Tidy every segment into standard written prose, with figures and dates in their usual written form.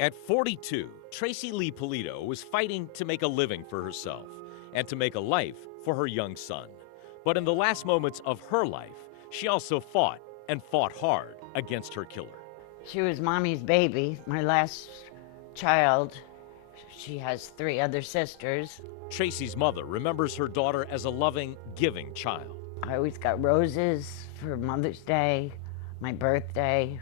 At 42, Tracy Lee Polito was fighting to make a living for herself and to make a life for her young son. But in the last moments of her life, she also fought and fought hard against her killer. She was mommy's baby, my last child. She has 3 other sisters. Tracy's mother remembers her daughter as a loving, giving child. I always got roses for Mother's Day, my birthday,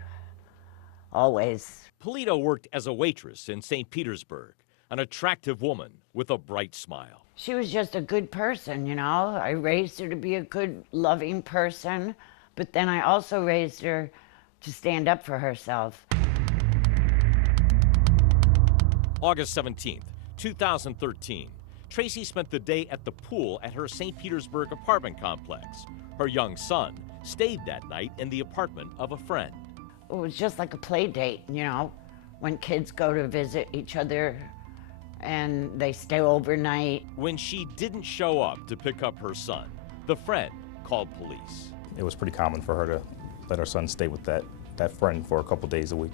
always. Polito worked as a waitress in St. Petersburg, an attractive woman with a bright smile. She was just a good person, you know. I raised her to be a good, loving person, but then I also raised her to stand up for herself. August 17th, 2013, Tracy spent the day at the pool at her St. Petersburg apartment complex. Her young son stayed that night in the apartment of a friend. It was just like a play date, you know, when kids go to visit each other and they stay overnight. When she didn't show up to pick up her son, the friend called police. It was pretty common for her to let her son stay with that friend for a couple days a week.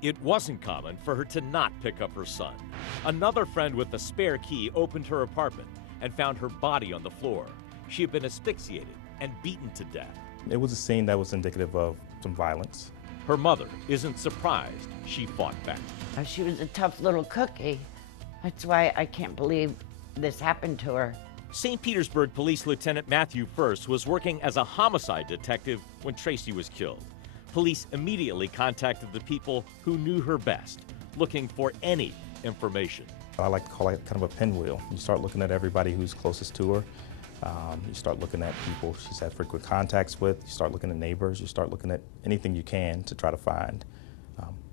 It wasn't common for her to not pick up her son. Another friend with a spare key opened her apartment and found her body on the floor. She had been asphyxiated and beaten to death. It was a scene that was indicative of some violence. Her mother isn't surprised she fought back. She was a tough little cookie. That's why I can't believe this happened to her. St. Petersburg Police Lieutenant Matthew First was working as a homicide detective when Tracy was killed. Police immediately contacted the people who knew her best, looking for any information. I like to call it kind of a pinwheel. You start looking at everybody who's closest to her. You start looking at people she's had frequent contacts with. You start looking at neighbors. You start looking at anything you can to try to find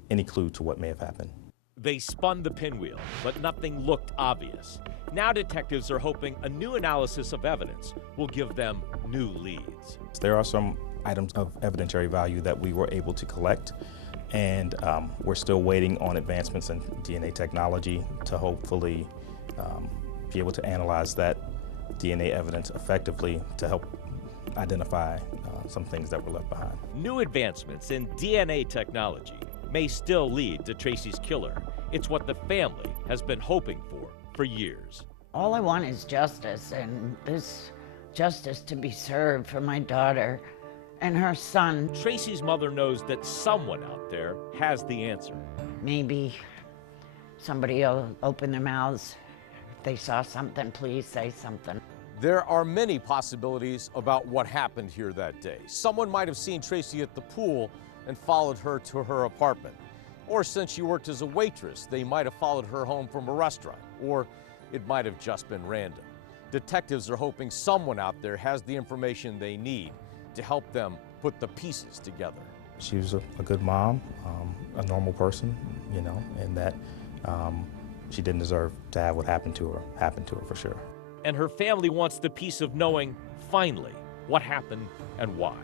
any clue to what may have happened. They spun the pinwheel, but nothing looked obvious. Now detectives are hoping a new analysis of evidence will give them new leads. There are some items of evidentiary value that we were able to collect, and we're still waiting on advancements in DNA technology to hopefully be able to analyze that DNA evidence effectively to help identify some things that were left behind. New advancements in DNA technology may still lead to Tracy's killer. It's what the family has been hoping for years. All I want is justice, and this justice to be served for my daughter and her son. Tracy's mother knows that someone out there has the answer. Maybe somebody will open their mouths. If they saw something, please say something. There are many possibilities about what happened here that day. Someone might have seen Tracy at the pool and followed her to her apartment. Or since she worked as a waitress, they might have followed her home from a restaurant. Or it might have just been random. Detectives are hoping someone out there has the information they need to help them put the pieces together. She was a good mom, a normal person, you know, and that she didn't deserve to have what happened to her for sure. And her family wants the peace of knowing, finally, what happened and why.